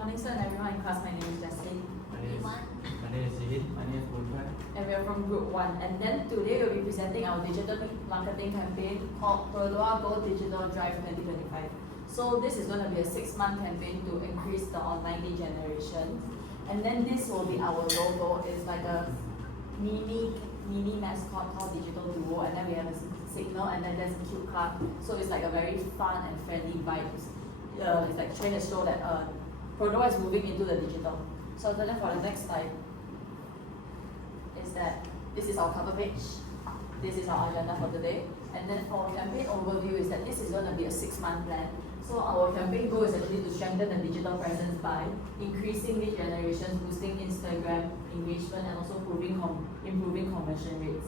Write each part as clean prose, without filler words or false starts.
morning, sir, and everyone in class. My name is Leslie. My name is Zihid. My name is Bulfan. And we are from Group 1. And then today we'll be presenting our digital marketing campaign called Perdoa Go Digital Drive 2025. So this is going to be a 6-month campaign to increase the online lead generation. And then this will be our logo. It's like a mini mascot called Digital Duo, and then we have a signal, and then there's a cute car. So it's like a very fun and friendly vibes. It's like trying to show that Perdoa is moving into the digital. So then for the next slide is that this is our cover page. This is our agenda for today. And then for our campaign overview is that this is going to be a 6-month plan. So our campaign goal is actually to strengthen the digital presence by increasing lead generation, boosting Instagram engagement, and also improving conversion rates.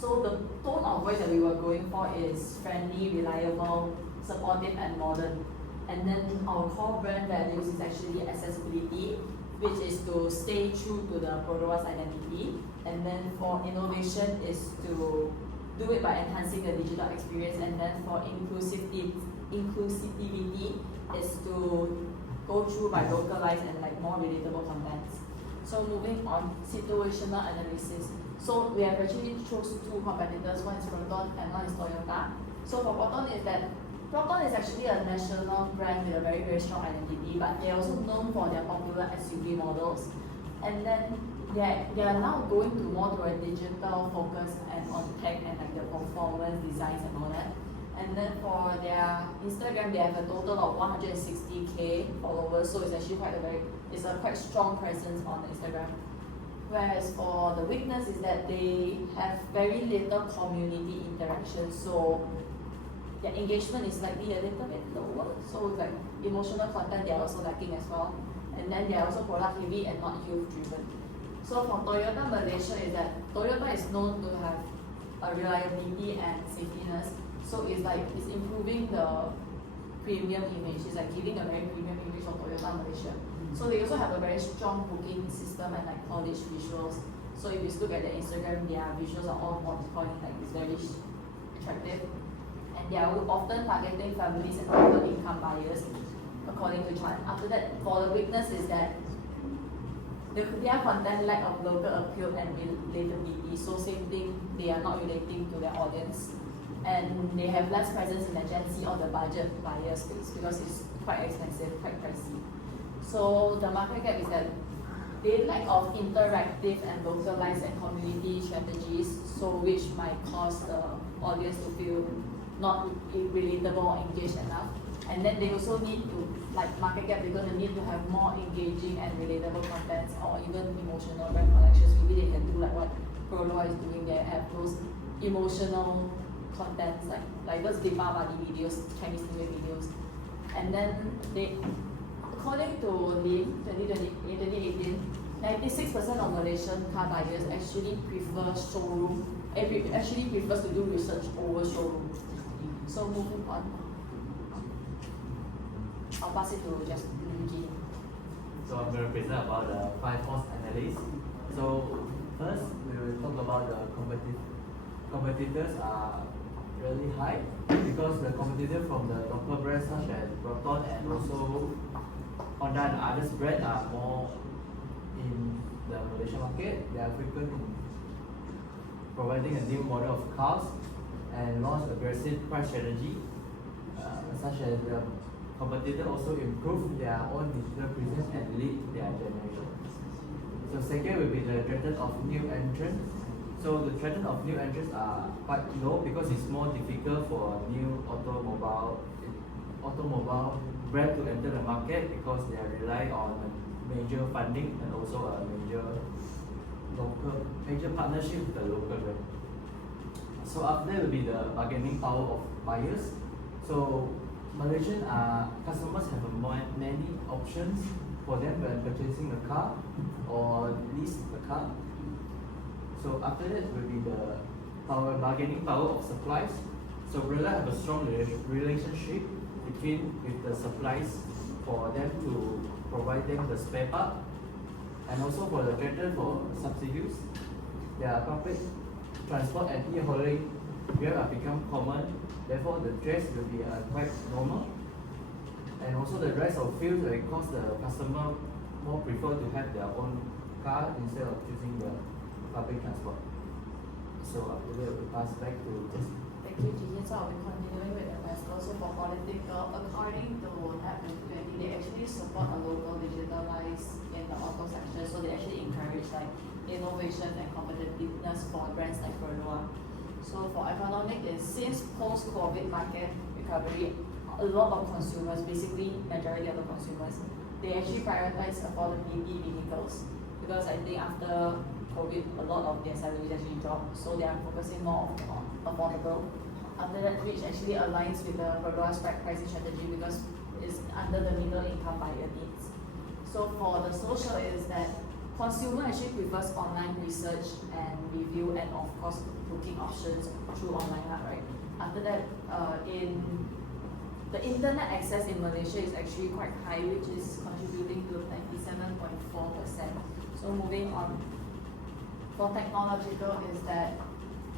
So the tone of voice that we were going for is friendly, reliable, supportive, and modern. And then our core brand values is actually accessibility, which is to stay true to the Perdoa's identity. And then for innovation is to do it by enhancing the digital experience. And then for inclusivity is to go through by localized and like more relatable contents. So moving on, situational analysis. So we have actually chose 2 competitors. One is Proton and one is Toyota. So for Proton is actually a national brand with a very strong identity, but they're also known for their popular SUV models. And then they are now going to more to a digital focus and on tech and like the performance designs and all that. And then for their Instagram, they have a total of 160K followers, so it's actually it's a quite strong presence on Instagram. Whereas for the weakness is that they have very little community interaction, so their engagement is slightly a little bit lower. So like emotional content, they are also lacking as well. And then they are also product heavy and not youth driven. So for Toyota Malaysia is that Toyota is known to have a reliability and safetyness. So it's improving the premium image. It's like giving a very premium image of Toyota Malaysia. So they also have a very strong booking system and like polished visuals. So if you look at their Instagram, their visuals are all polished, like it's very attractive. And they are often targeting families and local income buyers, according to Chan. After that, for the weakness is that their content lack of local appeal and relatability. So same thing, they are not relating to their audience. And they have less presence in the Gen Z or the budget buyer space because it's quite expensive, quite pricey. So the market gap is that they lack of interactive and localized and community strategies, so which might cause the audience to feel not relatable or engaged enough. And then they also need to, like market gap, they're going to need to have more engaging and relatable contents or even emotional brand connections. Maybe they can do like what Perdoa is doing there, have those emotional contents like those Deepavali videos, Chinese New Year videos. And then they, according to Lim 2018, 96% of Malaysian car buyers actually prefer showroom, actually prefers to do research over showroom. So moving on, I'll pass it to just Eugene. So I'm going to present about the 5 force analysis. So first we will talk about the competitors are really high because the competitors from the local brands such as Proton and also Honda and others brands are more in the Malaysian market. They are frequent in providing a new model of cars and launch aggressive price strategy, such as the competitor also improve their own digital presence and lead their generation. So second will be the threat of new entrants. So the threat of new entrants are quite low because it's more difficult for a new automobile brand to enter the market because they rely on major funding and also a major partnership with the local brand. So after that will be the bargaining power of buyers. So Malaysian customers have many options for them when purchasing a car or lease a car. So after that will be the bargaining power of suppliers. So Brother have a strong relationship with the suppliers for them to provide them the spare part, and also for the tractor for subsidies. Their public transport and e-hauling have become common. Therefore, the dress will be quite normal. And also the rest of fields, because the customer more prefer to have their own car instead of choosing the public transport. So after that, we pass back to Jessie. Thank you, Gigi. So I'll be continuing with the rest. Also for political, according to MKT3222, they actually support a local digitalized in the auto section. So they actually encourage like innovation and competitiveness for brands like Berdua. So for economic is since post-COVID market recovery, a lot of consumers, basically majority of the consumers, they actually prioritize affordability vehicles because I think after COVID, a lot of their salaries actually dropped, so they are focusing more on affordable. After that, which actually aligns with the Berdua's pricing strategy because it's under the middle income buyer needs. So for the social is that consumer actually prefers online research and review and of course booking options through online, right? After that, in the internet access in Malaysia is actually quite high, which is contributing to 97.4%. So moving on, for technological is that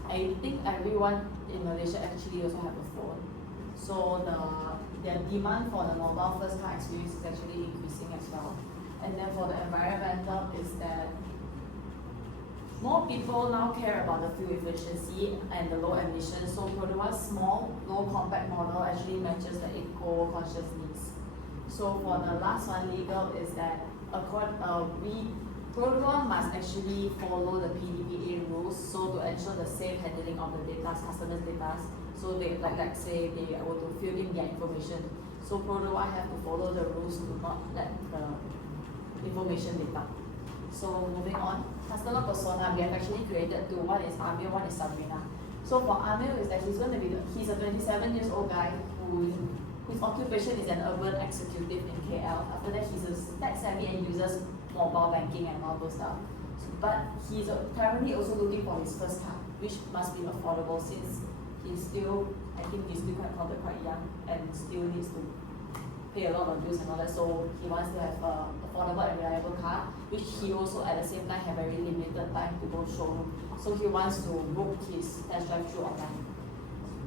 I think everyone in Malaysia actually also have a phone. So their demand for the mobile first car experience is actually increasing as well. And then for the environmental is that more people now care about the fuel efficiency and the low emissions. So Berdua's small, low compact model actually matches the eco-conscious needs. So for the last one, legal is that Berdua must actually follow the PDPA rules, so to ensure the safe handling of the data, customers' data. So they like say they were to fill in their information. So Berdua have to follow the rules to not let the information leak out. So moving on, customer persona, we have actually created two. One is Amir, one is Sabrina. So for Amir is that he's a 27 years old guy whose occupation is an urban executive in KL. After that, he's a tech savvy and uses mobile banking and all those stuff. But he's currently also looking for his first car, which must be affordable since he's still, I think he's still quite young and still needs to pay a lot of bills and all that. So he wants to have an affordable and reliable car, which he also at the same time have very limited time to go showroom. So he wants to book his test drive through online.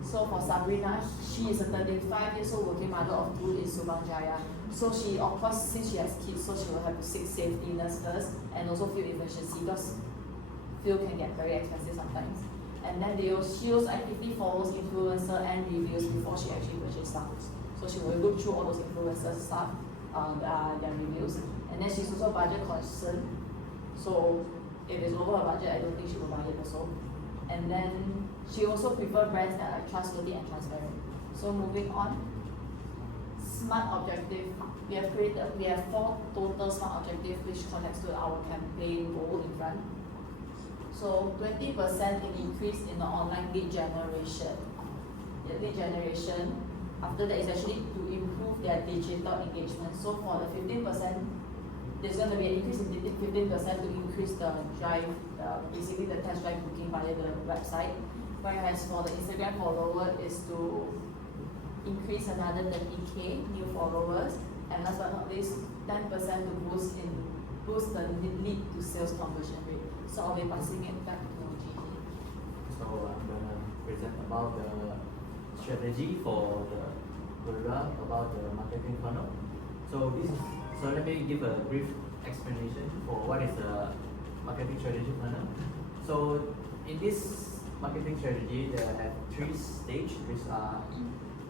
So for Sabrina, she is a 35 years old working mother of two in Subang Jaya. So she, of course, since she has kids, so she will have to seek safety nurse first and also fuel efficiency because fuel can get very expensive sometimes. And then she also actively follows influencer and reviews before she actually purchases stuff. So she will look through all those influencers stuff, their reviews. And then she's also budget concerned. So if it's over her budget, I don't think she will buy it also. And then she also prefers brands that are trustworthy and transparent. So moving on, smart objective. We have 4 total smart objectives which connects to our campaign goal in front. So 20% in increase in the online lead generation. After that is actually to improve their digital engagement. So for the 15%, there's going to be an increase in 15% to increase the drive, basically the test drive booking via the website. Whereas for the Instagram follower is to increase another 30k new followers, and last but not least, 10% to boost the lead to sales conversion rate. So I'll be passing it back to Gigi. So I'm gonna present about the strategy for the Berdua about the marketing funnel. So let me give a brief explanation for what is the marketing strategy funnel. So in this marketing strategy, there are 3 stages, which are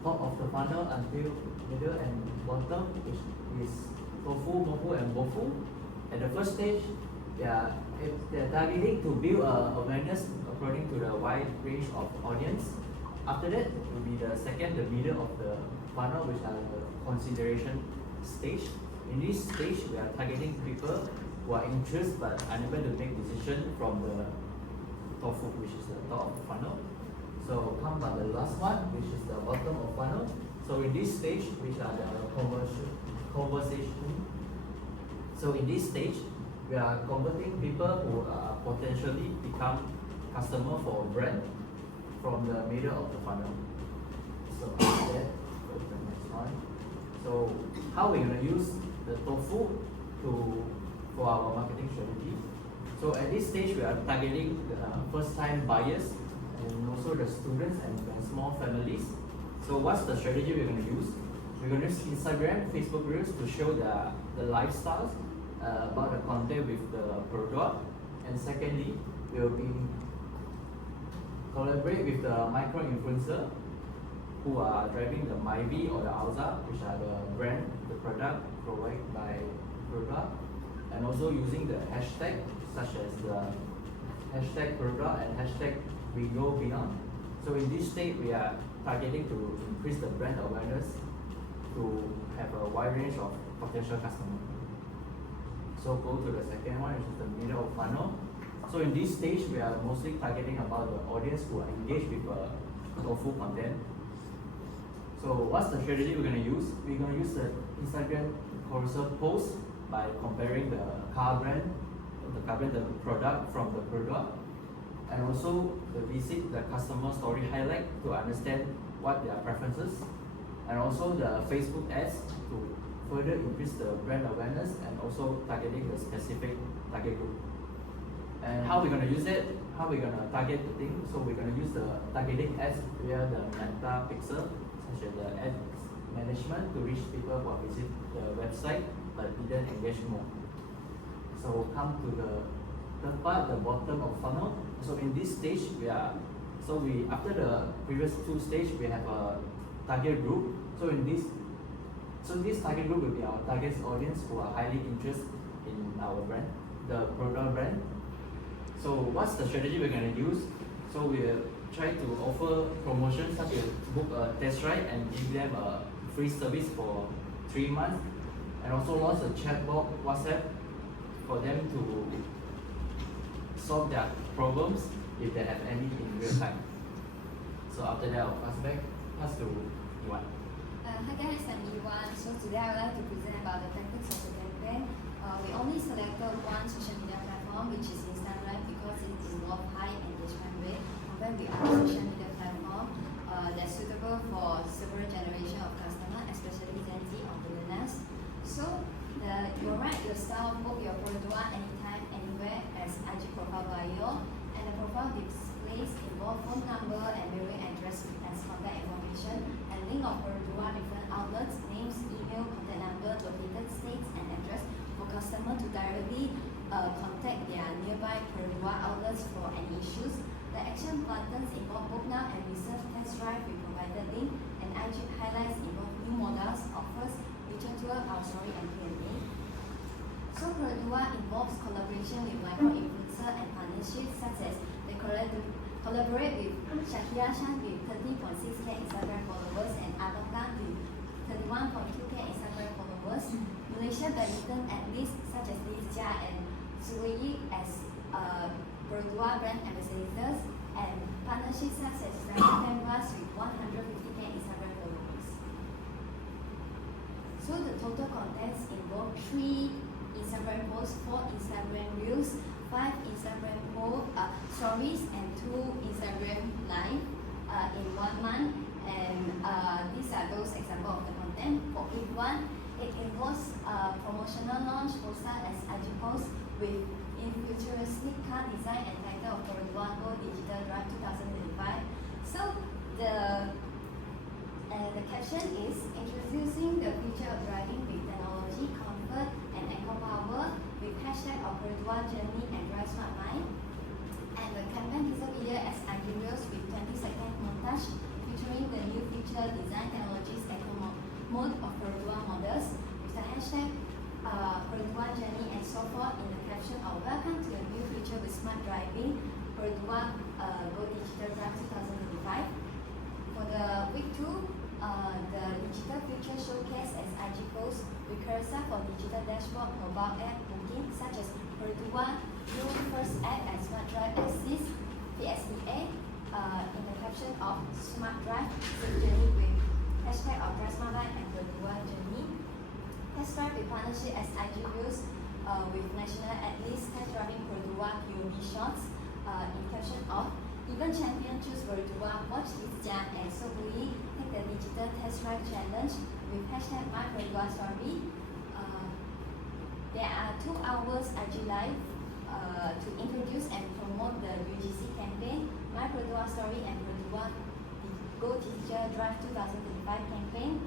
top of the funnel until middle and bottom, which is tofu, mofu, and bofu. At the first stage, they're targeting to build awareness according to the wide range of audience. After that, it will be the middle of the funnel, which are the consideration stage. In this stage, we are targeting people who are interested but unable to make decision from the tofu, which is the top of the funnel. So come by the last one, which is the bottom of funnel. So in this stage, which are the conversation. So in this stage, we are converting people who potentially become customer for a brand from the middle of the funnel. So after that, go to the next one. So how we're gonna use the tofu for our marketing strategy. So at this stage, we are targeting the first-time buyers and also the students and small families. So what's the strategy we're going to use? we're going to use Instagram, Facebook Reels to show the lifestyles about the content with the product. And secondly, we'll be collaborate with the micro influencer who are driving the Myvi or the Alza, which are the brand, the product provided by product, and also using the hashtag such as the hashtag product and hashtag we go beyond. So in this state, we are targeting to increase the brand awareness to have a wide range of potential customers. So go to the second one, which is the middle of funnel. So in this stage, we are mostly targeting about the audience who are engaged with tofu content. So what's the strategy we're going to use? We're going to use the Instagram carousel post by comparing the car brand, the product from the product, and also visit the customer story highlight to understand what their preferences, and also the Facebook ads to further increase the brand awareness and also targeting the specific target group. And how we're going to use it? How we're going to target the thing? So we're going to use the targeting ads via the Meta Pixel, such as the ad management to reach people who have visited the website but didn't engage more. So come to the third part, the bottom of funnel. So in this stage, after the previous two stages, we have a target group. So this target group will be our target audience who are highly interested in our brand, the product brand. So what's the strategy we're going to use? So we'll try to offer promotions such as book a test ride and give them a free service for 3 months, and also launch a chatbot WhatsApp for them to solve their problems if they have any in real time. So after that, I'll pass to Iwan. Hi guys, I'm Iwan. So today I would like to present about the tactics of the campaign. We only selected one social media platform, which is Instagram, because it involves high engagement rate compared with other social media platform that's suitable for several generations of customers, especially Gen Z or millennials. So you write your style, book your product anytime, anywhere as IG profile bio, and the profile displays involve phone number and mailing address as contact information, and link of product different outlets, names, email, contact number, located states, and address for customer to directly contact their nearby product outlets for any issues. The action buttons involve book now and reserve test drive with provided link, and IG highlights involve new models, offers, feature tour, our story, and Q&A. So Product involves collaboration with micro-influencer and partnerships such as they collaborate with Shakira Chan with 30.6k Instagram followers and Atokan with 31.2k Instagram followers. Malaysia badminton athletes such as Liz Jia and Sui as Product brand ambassadors, and partnerships such as Dragon Canvas with 150k Instagram followers. So the total contents involve 3 Instagram posts, 4 Instagram reels, 5 Instagram stories, and 2 Instagram live in 1 month. And these are those examples of the content. For each one, it involves promotional launch poster as IG post with in futuristic car design and title of Product Go Digital Drive 2025. So the caption is introducing the future of driving with technology, comfort, and eco power with hashtag of Product journey and drive smart mind. And the campaign teaser video as IG reels with 20-second montage featuring the new future design technologies eco mode of Product models with the hashtag Product journey and so forth in the caption of welcome to a new future with smart driving, Product Go Digital Drive 2025. For the week 2, the digital future showcase as IG post with carousel for digital dashboard, mobile app booking such as Product new first app and smart drive assist PSEA in the caption of smart drive journey with hashtag of drive smart life and Product journey. Test drive with partnership as IG Reels with national athletes test driving Product UV shots in caption of even champion choose Product, watch this jam and so we take the digital test drive challenge with hashtag my Product story. There are 2 hours IG live to introduce and promote the UGC campaign, my Product story and Product Go Digital Drive 2025 campaign.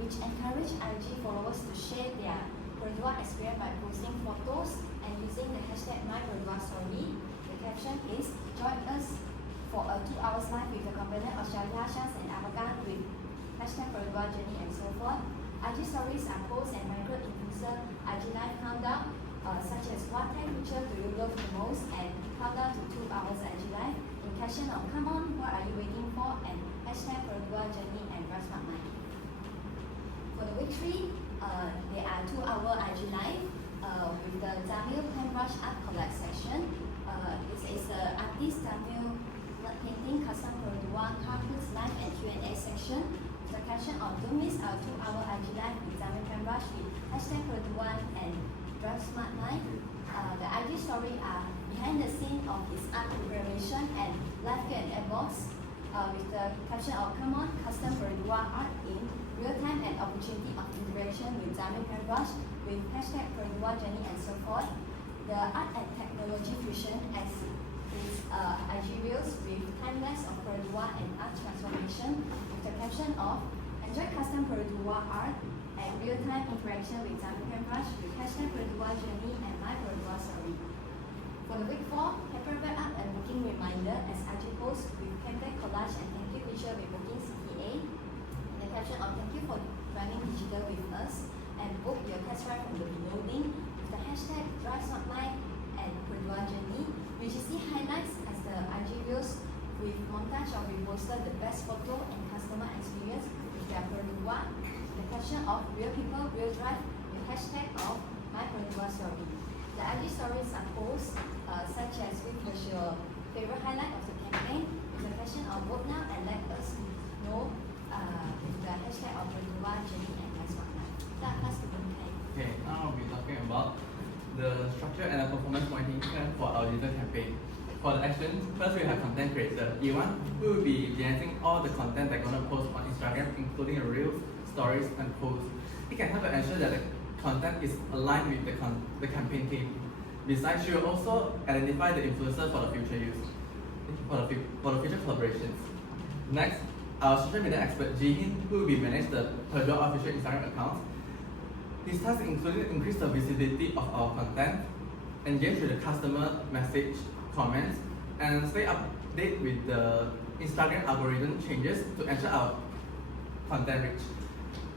which encourage IG followers to share their Perdua experience by posting photos and using the hashtag #MyPerduaStory. The caption is, join us for a 2 hours live with the component Australia, Shans and Avagan with hashtag Perdua Journey and so forth. IG stories are posts and micro-influencer IG live countdown, such as what tech feature do you love the most, and countdown to 2 hours IG live in caption of come on, what are you waiting for, and hashtag Perdua Journey and Drive Smart Life. For the week 3, there are 2 hour IG live with the Jamil Paintbrush Art Collect section. It is the artist Jamil painting custom Perdua cartoons live and Q&A section. The caption of don't miss our 2 hour IG live with Jamil Paintbrush with hashtag Perdua and Drive Smart Life. The IG story are behind the scene of his art preparation and live Q&A box with the caption of come on, custom Perdua art in real time and opportunity of interaction with Jamil Paintbrush with hashtag Perdua Journey and so forth. The art and technology fusion as is IG Reels with time-lapse of Perdua and art transformation with the caption of enjoy custom Perdua art and real-time interaction with Jamil Paintbrush with hashtag Perdua Journey and my Perdua Story. For the week 4, paperback art and booking reminder as IG post with campaign collage and thank you feature with booking CTA. The caption of thank you for running digital with us and book your test ride from the below link with the hashtag Drive Smart Life and Perdua Journey. UGC highlights as the IG Reels with montage of reposted the best photo and customer experience with their Perdua. The caption of real people, real drive with hashtag of my Perdua Story. The IG stories are posts such as which was your favorite highlight of the campaign with the caption of vote now and let us know with the hashtag of Perdua Journey and Drive Smart Life. That has to be okay. Okay, now we'll be talking about the structure and the performance monitoring for our digital campaign. For the actions, first we have content creator, Iwan, who will be generating all the content they're going to post on Instagram, including reels, stories, and posts. It can help to ensure that the content is aligned with the campaign theme. Besides, she will also identify the influencer for the future use, for the future collaborations. Next, our social media expert, Jihin, who will be manage the Perdua official Instagram account. His tasks include increase the visibility of our content, engage with the customer message, comments, and stay updated with the Instagram algorithm changes to ensure our content reach.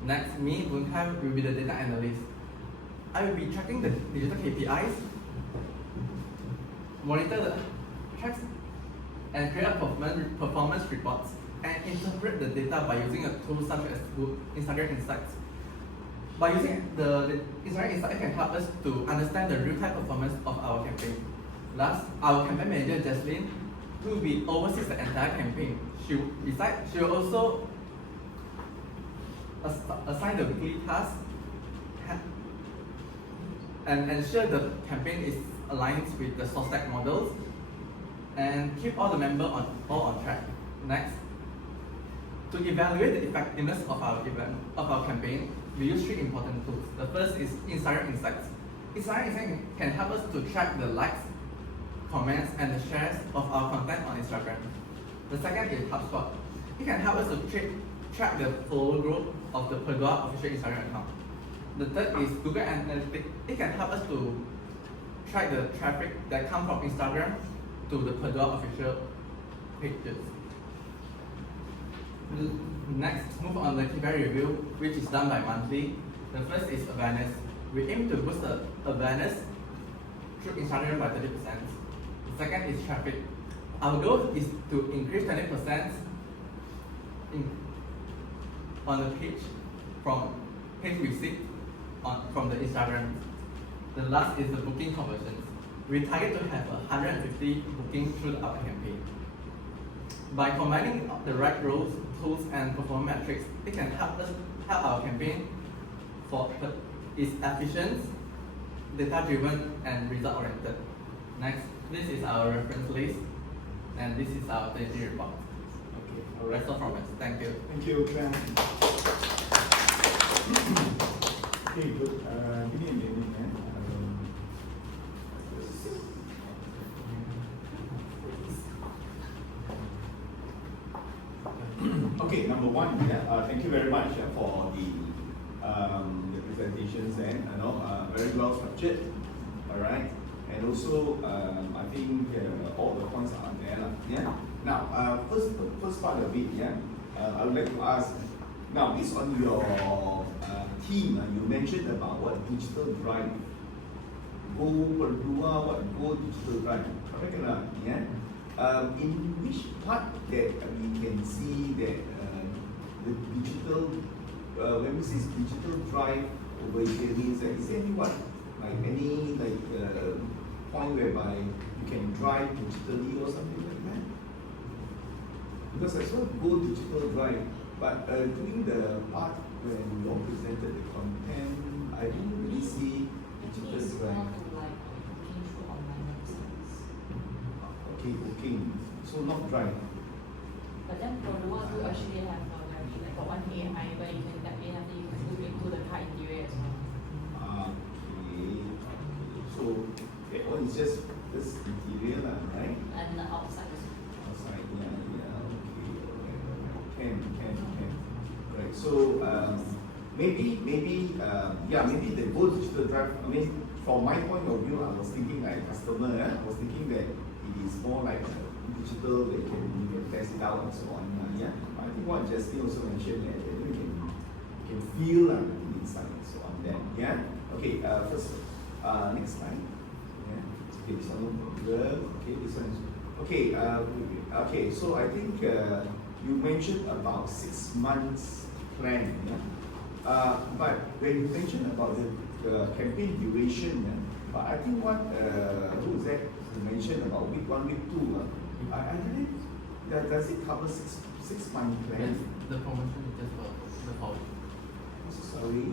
Next, me, Bunkai, will be the data analyst. I will be tracking the digital KPIs, monitor the tracks, and create performance reports, and interpret the data by using a tool such as Instagram Insights. By using the Instagram Insights, it can help us to understand the real-time performance of our campaign. Last, our campaign manager, Jaslyn, who will oversee the entire campaign. She will also assign the weekly tasks and ensure the campaign is aligned with the source tag models and keep all the members all on track. Next, to evaluate the effectiveness of our campaign, we use 3 important tools. The first is Instagram Insights. Instagram Insights can help us to track the likes, comments, and the shares of our content on Instagram. The second is HubSpot. It can help us to track the follower growth of the Perdua official Instagram account. The third is Google Analytics. It can help us to track the traffic that comes from Instagram to the Perdua official pages. Next, move on the KPI review, which is done by monthly. The first is awareness. We aim to boost the awareness through Instagram by 30%. The second is traffic. Our goal is to increase 20% on the page from page visit from the Instagram. The last is the booking conversions. We target to have 150 bookings through our campaign. By combining the right roles, tools, and performance metrics, it can help our campaign for its efficient, data-driven, and result-oriented. Next, this is our reference list, and this is our daily report. Okay, that's all from us. Thank you. Thank you, Clan. Okay, good. Give me a minute, man. Okay, number one, thank you very much for very well structured, all right, and also I think all the points are there, yeah. Now, the first part of it, yeah, I would like to ask. Now, based on your team, you mentioned about what digital drive, go berdua, what go digital drive, correct or not? Yeah. In which part that we can see that the digital, when we say digital drive over here, means that is there any what, like any point whereby you can drive digitally or something like that? Because I saw go digital drive, but during the part when you all presented the content, I didn't really see digital drive. Okay, booking. So not drive. But then for the one who actually have like one AI where you can tap in after you move into the car interior as well. Okay. So that one is just this interior lah, right? And the outside. Outside, yeah, okay, alright. Can. Right. So maybe the Go Digital Drive. I mean, from my point of view, I was thinking like customer. I was thinking that it is more like digital. They can test it out and so on. Yeah. I think what Justin also mentioned that you can feel inside and so on. Then yeah. Okay. First, next slide. Yeah. Okay. This one no problem. Okay. This one. Okay. Okay. So I think you mentioned about 6 months plan. Yeah? But when you mentioned about the campaign duration, but I think what who is that you mentioned about week 1, week 2. I believe does it cover 6 month plan? Yes, the promotion is just for the whole. Sorry.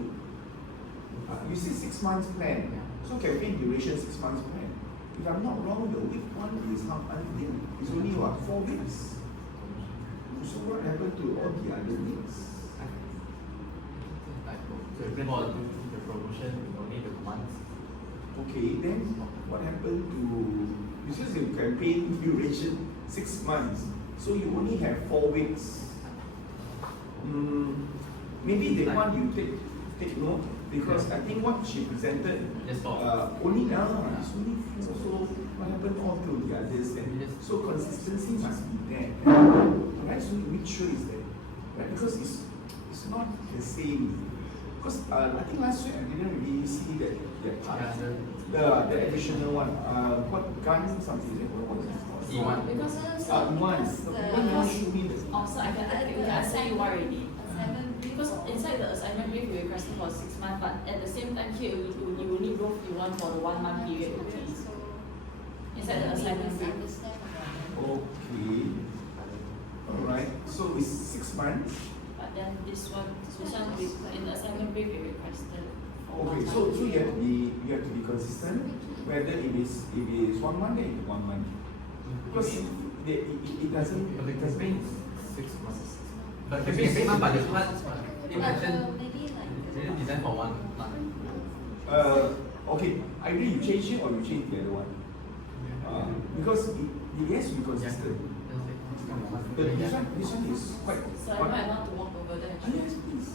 You see 6 months plan. So campaign duration 6 months plan. If I'm not wrong, the week 1 is how I think it's only what 4 weeks. So what happened to all the other weeks? So for the promotion, only the months. Okay, then what happened to, because the campaign duration 6 months, so you only have 4 weeks. Maybe the one you take note, because I think what she presented only it's only 4. So what happened all to the others then? So consistency must be there. Alright, so which show is that? Right? Because it's not the same. Because I think last week I didn't really see that part. The additional one. What gun something? What was it? E1. Because E1. When you show me the also I can say you already. Because inside the assignment brief we requested for 6 months, but at the same time here you only wrote you want for the 1 month period. Inside the assignment brief. Okay. Alright. So it's 6 months. But then this one in the assignment brief we requested. Okay, so you have to be consistent. Whether it is 1 month, then it's 1 month. Because it doesn't. But the campaign is 6 months. But the campaign, but this one, they mentioned really designed for 1 month. Okay, either you change it or you change the other one. Because it has to be consistent. But this one is quite. So I might want to walk over there. Yes, please.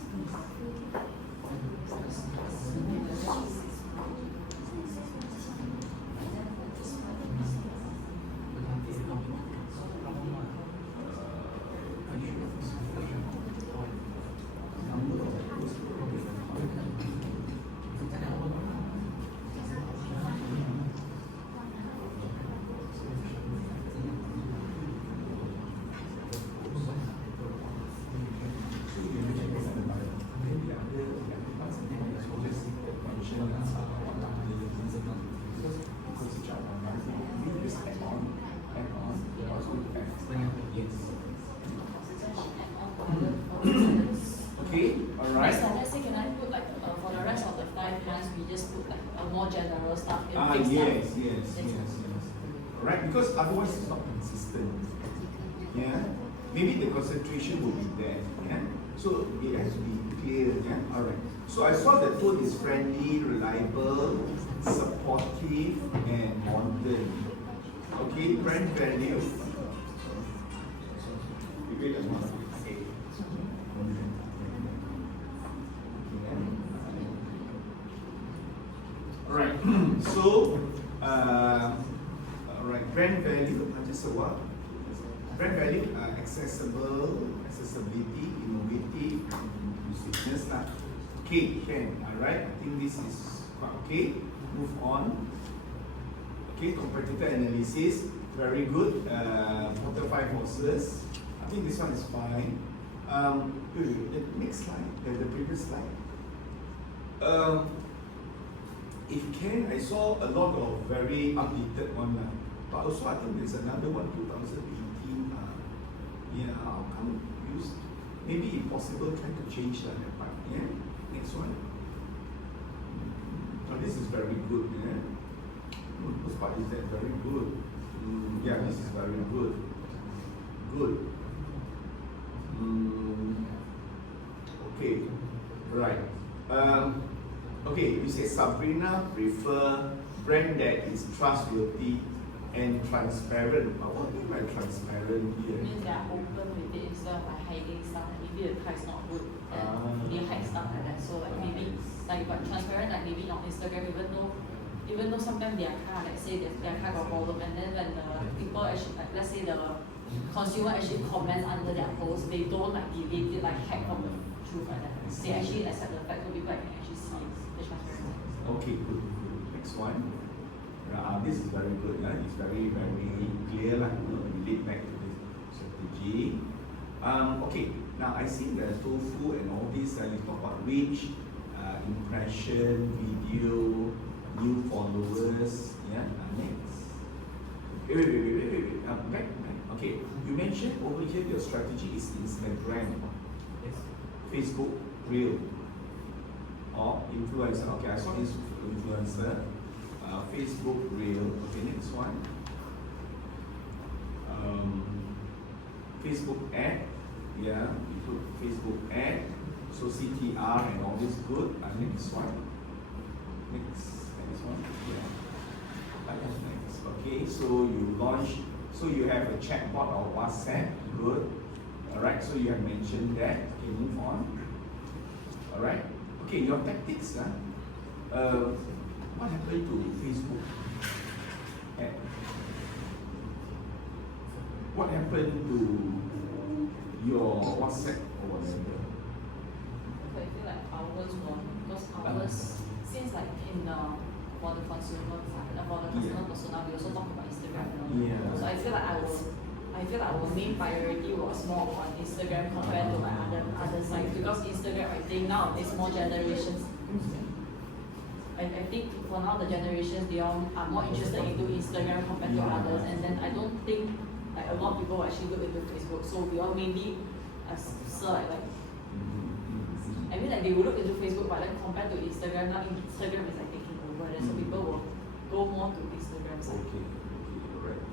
Okay, alright. Let's say, can I put like for the rest of the 5 months, we just put like a more general stuff in Yes. Alright, because otherwise it's not consistent. Yeah. Maybe the concentration will be there. Yeah. So it has to be clear. Yeah. Alright. So I saw the tone is friendly, reliable, supportive, and modern. Okay, brand value. Alright, so, alright, brand value, just a what? Brand value, accessibility, innovative, inclusiveness lah. Okay, can, alright, I think this is quite okay. Move on. Okay, competitor analysis, very good. What the 5 horses? I think this one is fine. The next slide, the previous slide. If can, I saw a lot of very updated one, but also I think there's another one, 2018. Yeah, how come use? Maybe if possible, try to change that part. Yeah, next one. Oh, this is very good. Yeah, this part is that very good. Yeah, this is very good. Good. Okay, right. Okay, you say Sabrina prefer brand that is trustworthy and transparent. What do you mean by transparent here? It means they are open with it instead of like hiding stuff. Like maybe the car is not good and they hide stuff like that. So like maybe like but transparent, like maybe on Instagram, even though sometimes their car, like say their car got problem, and then when the people actually like let's say the consumer actually comments under their post, they don't like delete it, like hack from the truth like that. They actually accept the fact so people can actually see the transparency. Okay, good. Next one. This is very good. It's very, very clear. Relate back to this strategy. Okay, now I see the tofu and all this. You talk about reach, impression, video, new followers. Yeah, next. Wait. Back. Okay, you mentioned over here your strategy is Instagram, Yes. Facebook, Reel, or influencer. Okay, I saw this influencer. Facebook Reel. Okay, next one. Facebook ad. Yeah, you put Facebook ad. So CTR and all this good. Next one. Next one. Yeah. Next. Okay, so you launch. So you have a chatbot or WhatsApp. Good. Alright, so you have mentioned that. Okay, move on. Alright. Okay, your tactics. What happened to Facebook? What happened to your WhatsApp or whatever? So I feel like ours won because ours since like in the for the consumer side, for the customer persona, we also talk about Instagram. Yeah. So I feel like our main priority was more on Instagram compared to like other sites because Instagram I think nowadays more generations. I think for now the generations they all are more interested into Instagram compared to others, and then I don't think like a lot of people actually look into Facebook. So we all mainly like I mean like they will look into Facebook, but then compared to Instagram now Instagram is like taking over, and so people will go more to Instagram side. Okay, alright.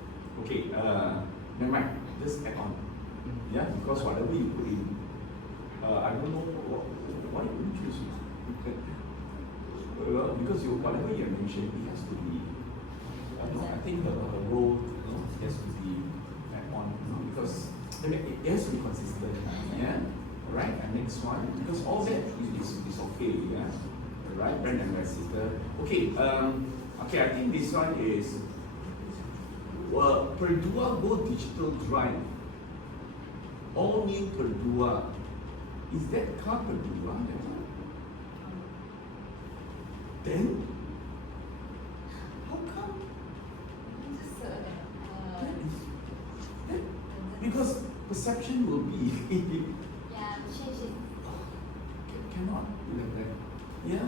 Okay, never mind, just add on. Yeah, because whatever you put in, I don't know why you wouldn't choose. Because whatever you mentioned, it has to be. I think the role has to be add on because it has to be consistent. Yeah, right. And next one, because all that is okay. Yeah, right. Brand ambassador. Okay. Okay. I think this one is. Perdua Go Digital Drive. All new Perdua. Is that car Perdua? Then, how come? Because perception will be. Yeah, change it. Cannot do like that. Yeah,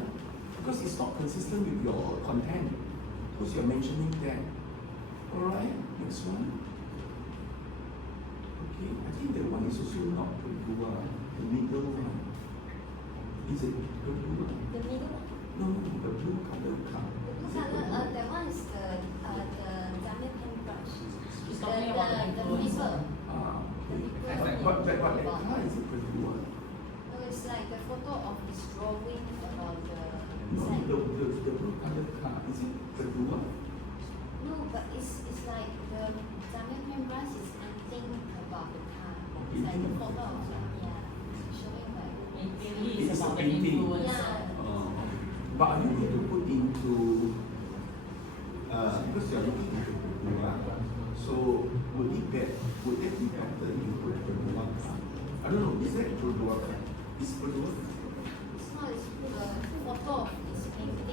because it's not consistent with your content. Because you're mentioning that. Alright, next one. Okay, I think that one is also not Perdua, the middle one. Is it Perdua? The middle one? No, the blue color car. The blue color, that one is the Daniel paintbrush. She's talking about the influencer. nipple. But that car is it Perdua? No, it's like the photo of his drawing about the. No, the blue color car, is it Perdua? No, but it's like the Daniel paintbrush is anything about the car. It's like the photo of showing like. Mainly It's it's about the a painting. influencer. Yeah. But are you going to put into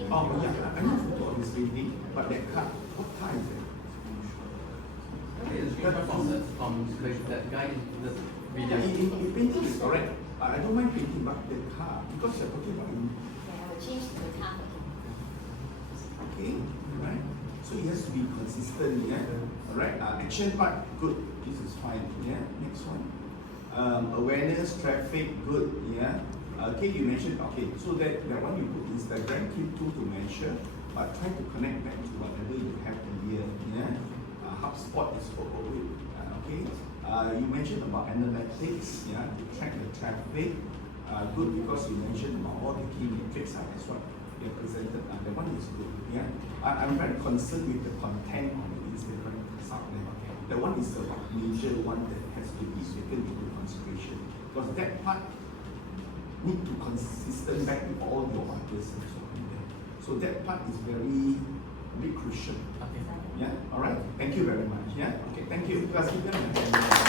Oh, yeah, I know photo of his painting, but that car, what car is it? From that guy in the Yeah, video. in painting is correct. I don't mind painting, but the car, because you're talking about in, Yeah, I will change to the car. okay, right? So it has to be consistent, yeah? Alright, action part, good, this is fine, yeah? Next one. Awareness, traffic, good, yeah? Okay, you mentioned, okay, so that one you put Instagram, clip 2 to measure, but try to connect back to whatever you have earlier, yeah? HubSpot is okay. You mentioned about analytics, yeah, to track the traffic. Good because you mentioned about all the key metrics, that's what you presented. That one is good, yeah. I'm very concerned with the content on the Instagram side. That one is the major one that has to be taken into consideration because that part need to consistent back with all your others and so on there. So that part is very crucial. Okay. Yeah, all right. Thank you very much. Yeah, okay. Thank you. Let's give them a hand.